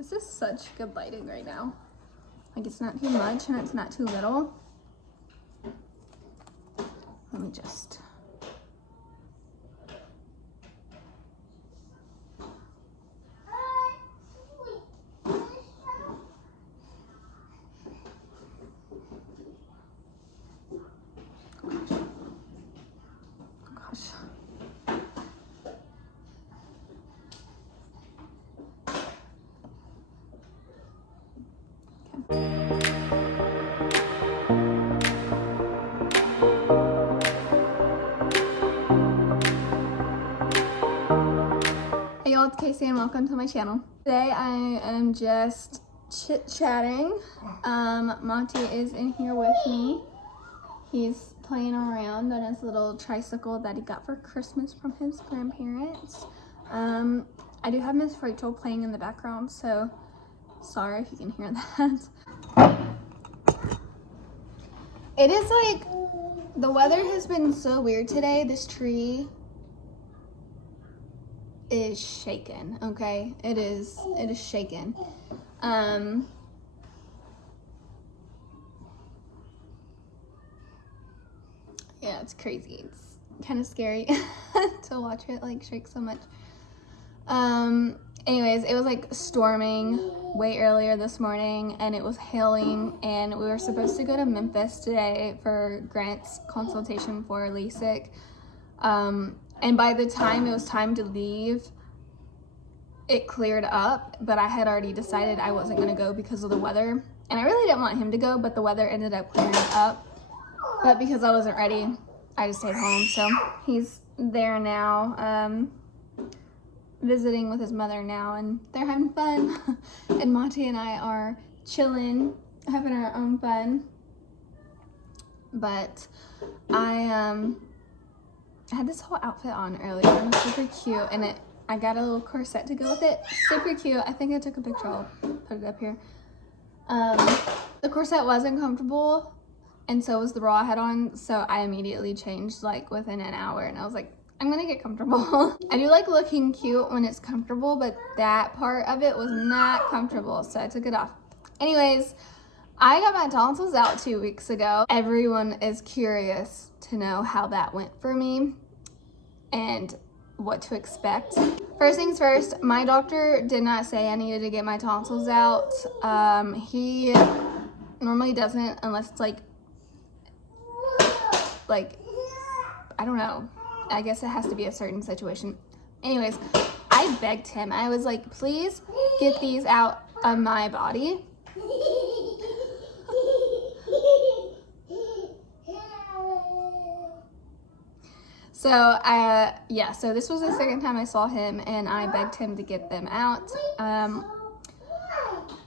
This is such good lighting right now. Like, it's not too much and it's not too little. Let me just... Gosh. Hey y'all, it's Casey and welcome to my channel. Today I am just chit-chatting. Monty is in here with me. He's playing around on his little tricycle that he got for Christmas from his grandparents. I do have Miss Rachel playing in the background, so sorry if you can hear that. It is like, the weather has been so weird today. This tree is shaken, okay? It is shaken. Yeah, it's crazy. It's kind of scary to watch it like shake so much. Anyways, it was like storming way earlier this morning and it was hailing, and we were supposed to go to Memphis today for Grant's consultation for LASIK. And by the time it was time to leave, it cleared up, but I had already decided I wasn't gonna go because of the weather. And I really didn't want him to go, but the weather ended up clearing up. But because I wasn't ready, I just stayed home. So he's there now, visiting with his mother now, and they're having fun. And Monty and I are chilling, having our own fun. But I had this whole outfit on earlier. It was super cute, and I got a little corset to go with it. Super cute. I think I took a picture. I'll put it up here. The corset wasn't comfortable, and so was the bra I had on, so I immediately changed like within an hour, and I was like, I'm gonna get comfortable. I do like looking cute when it's comfortable, but that part of it was not comfortable, so I took it off. Anyways, I got my tonsils out 2 weeks ago. Everyone is curious to know how that went for me and what to expect. First things first, my doctor did not say I needed to get my tonsils out. He normally doesn't unless it's like, I don't know. I guess it has to be a certain situation. Anyways, I begged him. I was like, please get these out of my body. So yeah, so this was the second time I saw him, and I begged him to get them out.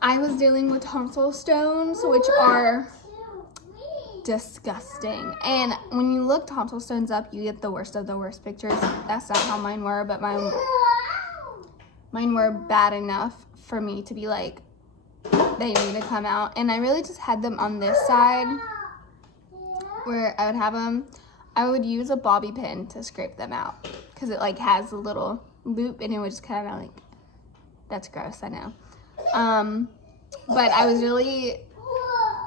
I was dealing with tonsil stones, which are disgusting. And when you look tonsil stones up, you get the worst of the worst pictures. That's not how mine were, but mine were bad enough for me to be like, they need to come out. And I really just had them on this side where I would have them. I would use a bobby pin to scrape them out because it like has a little loop, and it would just kind of like, that's gross, I know. But I was really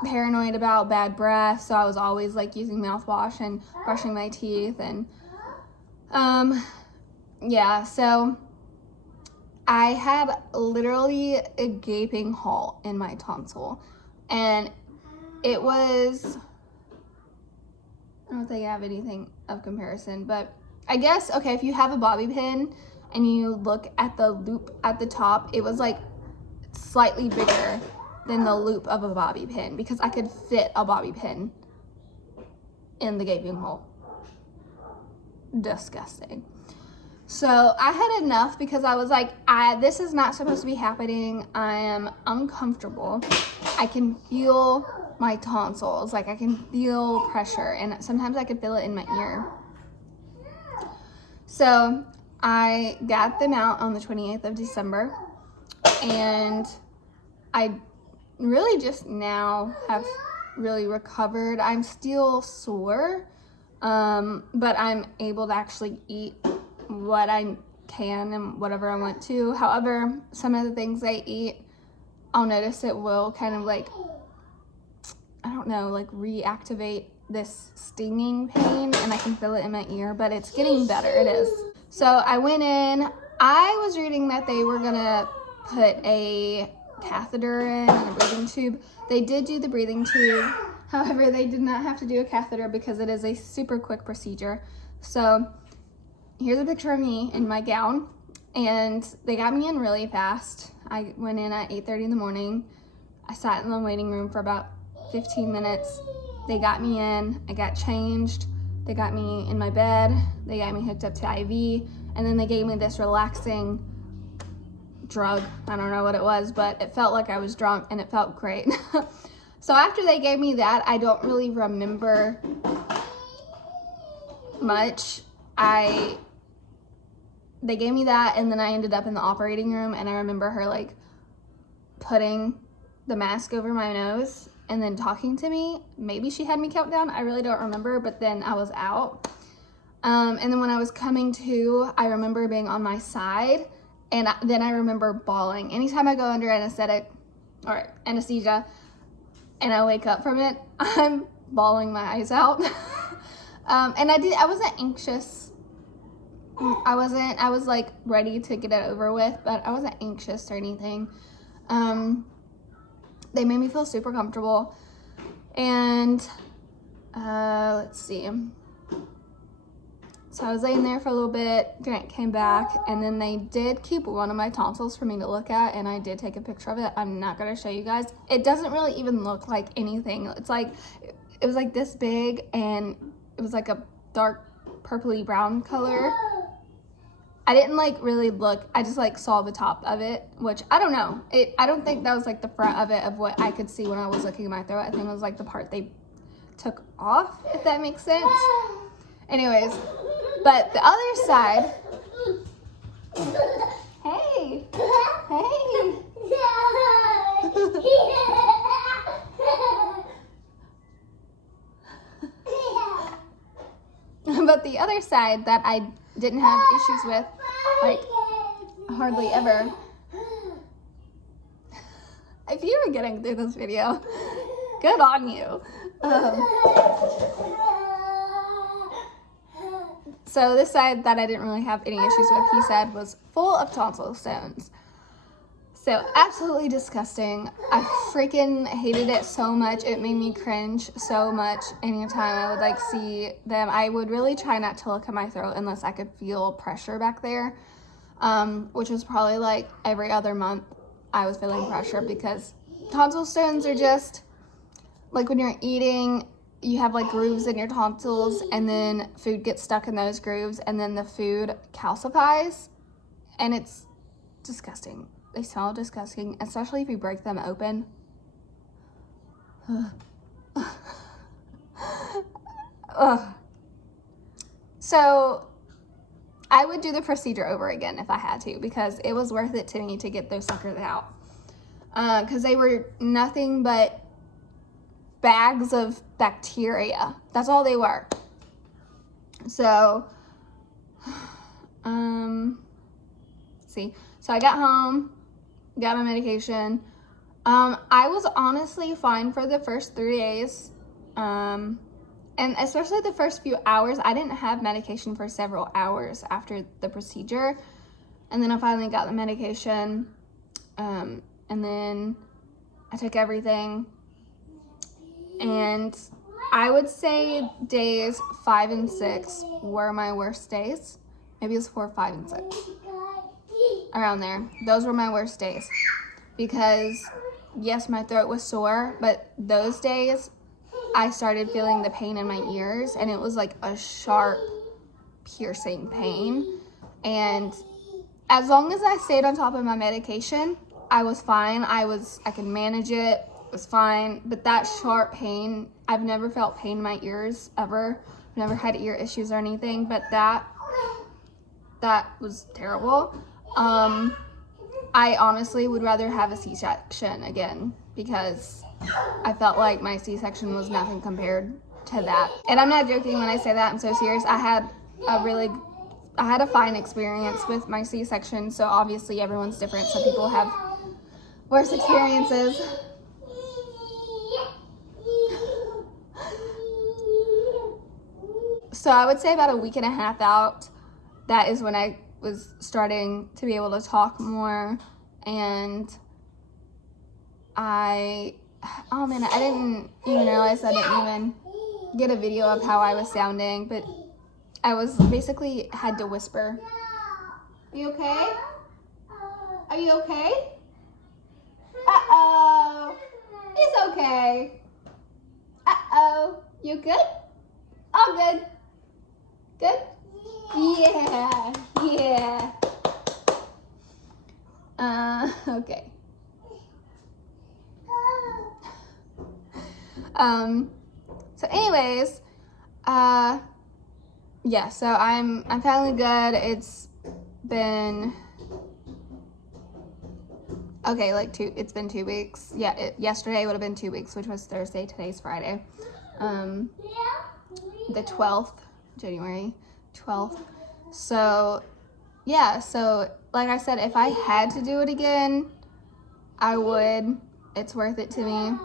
paranoid about bad breath, so I was always like using mouthwash and brushing my teeth, and yeah, so I had literally a gaping hole in my tonsil, and it was, I don't think I have anything of comparison, but I guess, okay, if you have a bobby pin and you look at the loop at the top, it was like slightly bigger than the loop of a bobby pin because I could fit a bobby pin in the gaping hole. Disgusting. So I had enough because I was like, this is not supposed to be happening. I am uncomfortable. I can feel my tonsils, like I can feel pressure, and sometimes I could feel it in my ear. So I got them out on the 28th of December, and I really just now have really recovered. I'm still sore, but I'm able to actually eat what I can and whatever I want to. However, some of the things I eat I'll notice it will kind of like, I don't know, like reactivate this stinging pain, and I can feel it in my ear, but it's getting better, it is. So I went in, I was reading that they were gonna put a catheter in and a breathing tube. They did do the breathing tube. However, they did not have to do a catheter because it is a super quick procedure. So here's a picture of me in my gown, and they got me in really fast. I went in at 8:30 in the morning. I sat in the waiting room for about 15 minutes. They got me in, I got changed. They got me in my bed. They got me hooked up to IV, and then they gave me this relaxing drug. I don't know what it was, but it felt like I was drunk and it felt great. So after they gave me that, I don't really remember much. They gave me that, and then I ended up in the operating room, and I remember her like putting the mask over my nose and then talking to me. Maybe she had me count down, I really don't remember, but then I was out. And then when I was coming to, I remember being on my side, and then I remember bawling. Anytime I go under anesthesia and I wake up from it, I'm bawling my eyes out. And I wasn't anxious. I was like ready to get it over with, but I wasn't anxious or anything. They made me feel super comfortable. And let's see. So I was laying there for a little bit, Grant came back, and then they did keep one of my tonsils for me to look at, and I did take a picture of it. I'm not gonna show you guys. It doesn't really even look like anything. It's like, it was like this big, and it was like a dark purpley brown color. I didn't like really look, I just like saw the top of it, which I don't know. I don't think that was like the front of it of what I could see when I was looking at my throat. I think it was like the part they took off, if that makes sense. Anyways, but the other side, hey, hey. But the other side that I didn't have issues with, like, hardly ever. If you were getting through this video, good on you. So this side that I didn't really have any issues with, he said, was full of tonsil stones. So absolutely disgusting. I freaking hated it so much. It made me cringe so much. Anytime I would like see them, I would really try not to look at my throat unless I could feel pressure back there, which was probably like every other month I was feeling pressure, because tonsil stones are just like when you're eating, you have like grooves in your tonsils, and then food gets stuck in those grooves, and then the food calcifies, and it's disgusting. They smell disgusting, especially if you break them open. So I would do the procedure over again if I had to, because it was worth it to me to get those suckers out. Because they were nothing but bags of bacteria. That's all they were. So, see. So I got home, got my medication. I was honestly fine for the first 3 days. And especially the first few hours. I didn't have medication for several hours after the procedure. And then I finally got the medication. And then I took everything. And I would say days 5 and 6 were my worst days. Maybe it was 4, 5, and 6. Around there. Those were my worst days. Because, yes, my throat was sore, but those days I started feeling the pain in my ears, and it was like a sharp, piercing pain. And as long as I stayed on top of my medication, I was fine. I could manage it. It was fine. But that sharp pain, I've never felt pain in my ears ever. I've never had ear issues or anything, but that was terrible. I honestly would rather have a C-section again, because I felt like my C-section was nothing compared to that. And I'm not joking when I say that. I'm so serious. I had a fine experience with my C-section. So obviously everyone's different. Some people have worst experiences. So I would say about a week and a half out, that is when I was starting to be able to talk more. And oh man, I didn't even realize I didn't even get a video of how I was sounding, but I was basically had to whisper. Are you okay? Are you okay? Uh-oh. It's okay. Uh-oh. You good? All good. Good? Yeah. Yeah. Okay. So anyways, yeah, so I'm feeling good. It's been okay, it's been 2 weeks. Yeah, yesterday would have been 2 weeks, which was Thursday. Today's Friday. The 12th, January 12th. So yeah, so like I said, if I had to do it again, I would. It's worth it to me.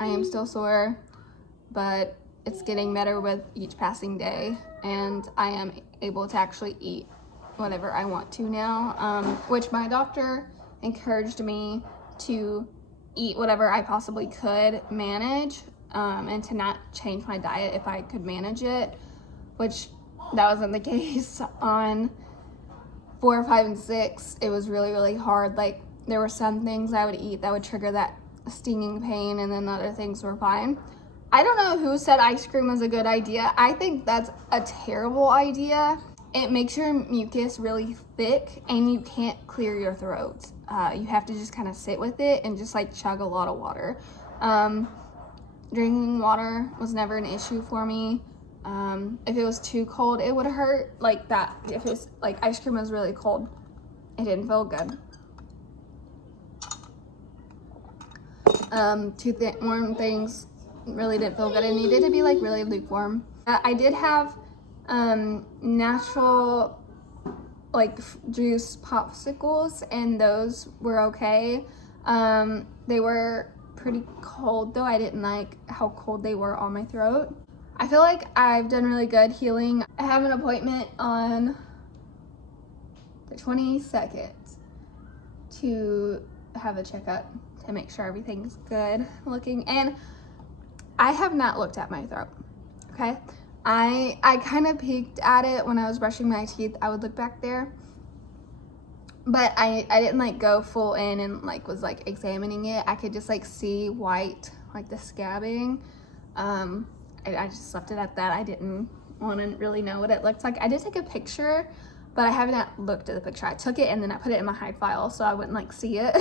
I am still sore, but it's getting better with each passing day, and I am able to actually eat whatever I want to now, which my doctor encouraged me to eat whatever I possibly could manage, and to not change my diet if I could manage it, which that wasn't the case on 4, 5, and 6. It was really, really hard. Like, there were some things I would eat that would trigger that stinging pain, and then other things were fine. I don't know who said ice cream was a good idea. I think that's a terrible idea. It makes your mucus really thick, and you can't clear your throat. You have to just kind of sit with it and just like chug a lot of water. Drinking water was never an issue for me. If it was too cold, it would hurt like that. If it's like ice cream was really cold, it didn't feel good. Too warm things really didn't feel good. It needed to be like really lukewarm. I did have natural like juice popsicles, and those were okay. They were pretty cold though. I didn't like how cold they were on my throat. I feel like I've done really good healing. I have an appointment on the 22nd to have a checkup to make sure everything's good looking, and I have not looked at my throat, okay? I kind of peeked at it when I was brushing my teeth. I would look back there, but I didn't like go full in and like was like examining it. I could just like see white, like the scabbing. I just left it at that. I didn't want to really know what it looked like. I did take a picture, but I have not looked at the picture. I took it and then I put it in my hide file so I wouldn't like see it.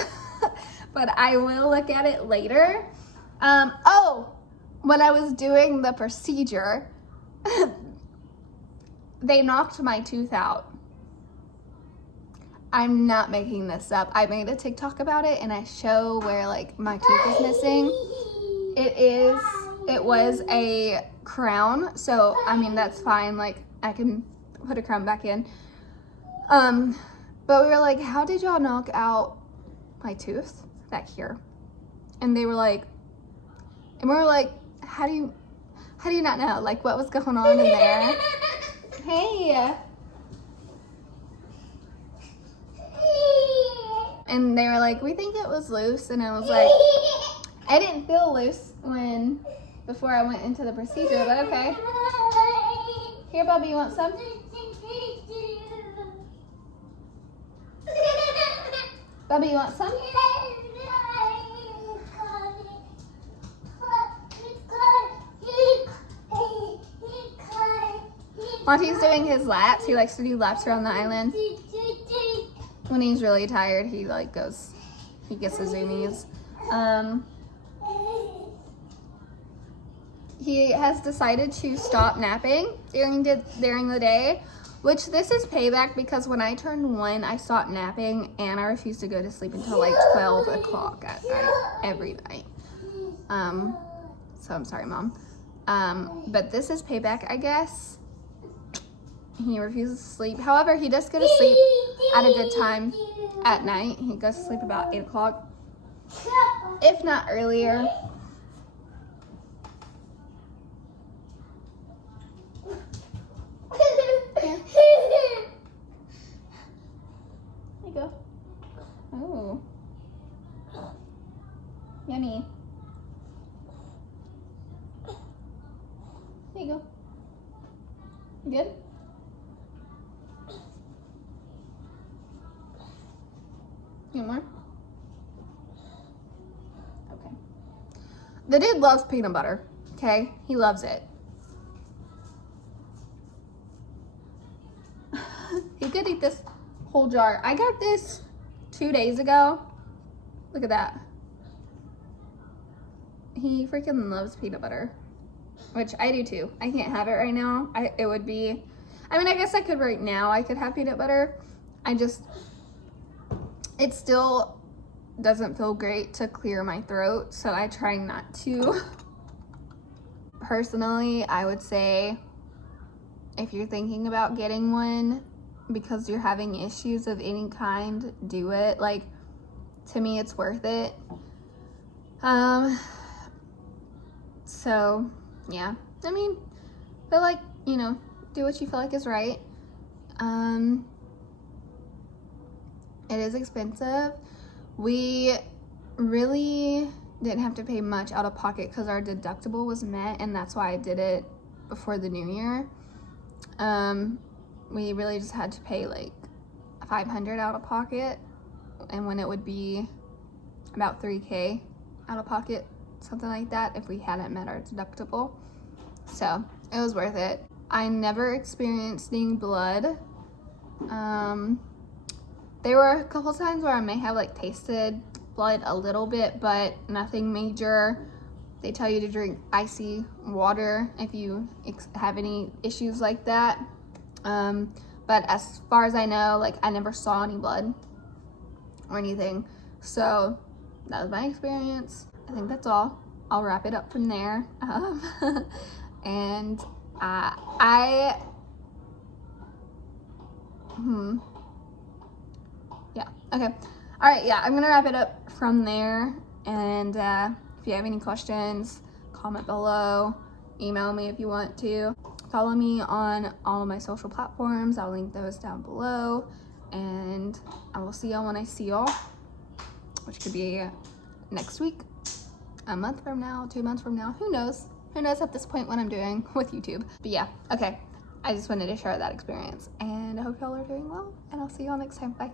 But I will look at it later. Oh, when I was doing the procedure, they knocked my tooth out. I'm not making this up. I made a TikTok about it, and I show where like my tooth is missing. It was a crown, so I mean that's fine. Like I can put a crown back in. But we were like, how did y'all knock out my tooth back here? And they were like, and we were like, how do you not know? Like, what was going on in there? Hey. And they were like, we think it was loose. And I was like, I didn't feel loose before I went into the procedure, but okay. Here, Bubby, you want some? Bubby, you want some? Monty's doing his laps. He likes to do laps around the island. When he's really tired, he gets the zoomies. He has decided to stop napping during the day, which this is payback because when I turned 1, I stopped napping and I refused to go to sleep until like 12 o'clock at night, every night. So I'm sorry, Mom. But this is payback, I guess. He refuses to sleep. However, he does go to sleep at a good time. at night. He goes to sleep about 8 o'clock, if not earlier. Here. There you go. Oh. Yummy. There you go. You good? You want more? Okay. The dude loves peanut butter, okay? He loves it. He could eat this whole jar. I got this 2 days ago. Look at that. He freaking loves peanut butter, which I do too. I can't have it right now. It would be, I mean, I guess I could right now. I could have peanut butter. It still doesn't feel great to clear my throat, so I try not to. Personally, I would say if you're thinking about getting one because you're having issues of any kind, do it. Like, to me, it's worth it. So yeah, I mean, feel like, you know, do what you feel like is right. It is expensive. We really didn't have to pay much out of pocket because our deductible was met, and that's why I did it before the new year. We really just had to pay like $500 out of pocket, and when it would be about $3K out of pocket, something like that, if we hadn't met our deductible. So it was worth it. I never experienced seeing blood. There were a couple times where I may have like tasted blood a little bit, but nothing major. They tell you to drink icy water if you have any issues like that. But as far as I know, like, I never saw any blood or anything. So that was my experience. I think that's all. I'll wrap it up from there. And yeah, okay. All right, yeah, I'm gonna wrap it up from there. And if you have any questions, comment below, email me if you want to. Follow me on all of my social platforms. I'll link those down below. And I will see y'all when I see y'all, which could be next week, a month from now, 2 months from now. Who knows? Who knows at this point what I'm doing with YouTube. But yeah, okay. I just wanted to share that experience. And I hope y'all are doing well. And I'll see y'all next time. Bye.